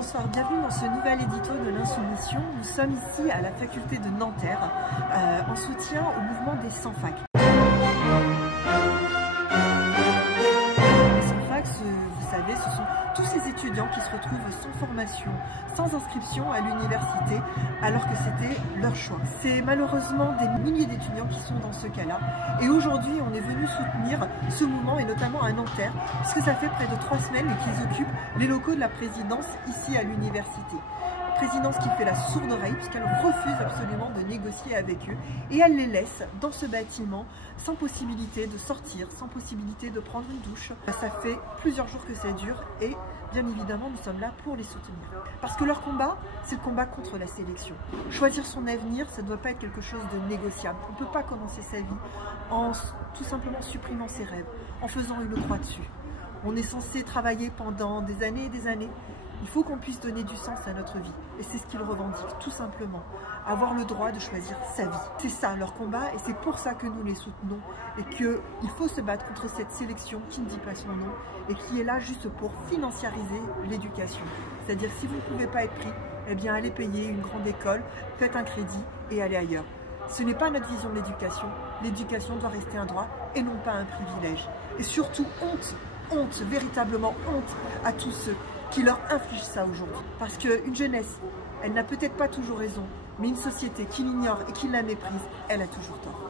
Bonsoir, bienvenue dans ce nouvel édito de l'Insoumission. Nous sommes ici à la faculté de Nanterre en soutien au mouvement des sans-fac. Les sans-fac, vous savez, ce sont tous ces étudiants qui se retrouvent sans formation, sans inscription à l'université, alors que c'était leur choix. C'est malheureusement des milliers d'étudiants qui sont dans ce cas-là. Et aujourd'hui, on est venu soutenir ce mouvement, et notamment à Nanterre, puisque ça fait près de 3 semaines qu'ils occupent les locaux de la présidence ici à l'université. Présidence qui fait la sourde oreille puisqu'elle refuse absolument de négocier avec eux et elle les laisse dans ce bâtiment sans possibilité de sortir, sans possibilité de prendre une douche. Ça fait plusieurs jours que ça dure et bien évidemment nous sommes là pour les soutenir. Parce que leur combat, c'est le combat contre la sélection. Choisir son avenir, ça ne doit pas être quelque chose de négociable. On ne peut pas commencer sa vie en tout simplement supprimant ses rêves, en faisant une croix dessus. On est censé travailler pendant des années et des années. Il faut qu'on puisse donner du sens à notre vie. Et c'est ce qu'ils revendiquent, tout simplement. Avoir le droit de choisir sa vie. C'est ça leur combat et c'est pour ça que nous les soutenons. Et qu'il faut se battre contre cette sélection qui ne dit pas son nom et qui est là juste pour financiariser l'éducation. C'est-à-dire si vous ne pouvez pas être pris, eh bien allez payer une grande école, faites un crédit et allez ailleurs. Ce n'est pas notre vision de l'éducation. L'éducation doit rester un droit et non pas un privilège. Et surtout honte, véritablement honte à tous ceux qui leur inflige ça aujourd'hui. Parce qu'une jeunesse, elle n'a peut-être pas toujours raison, mais une société qui l'ignore et qui la méprise, elle a toujours tort.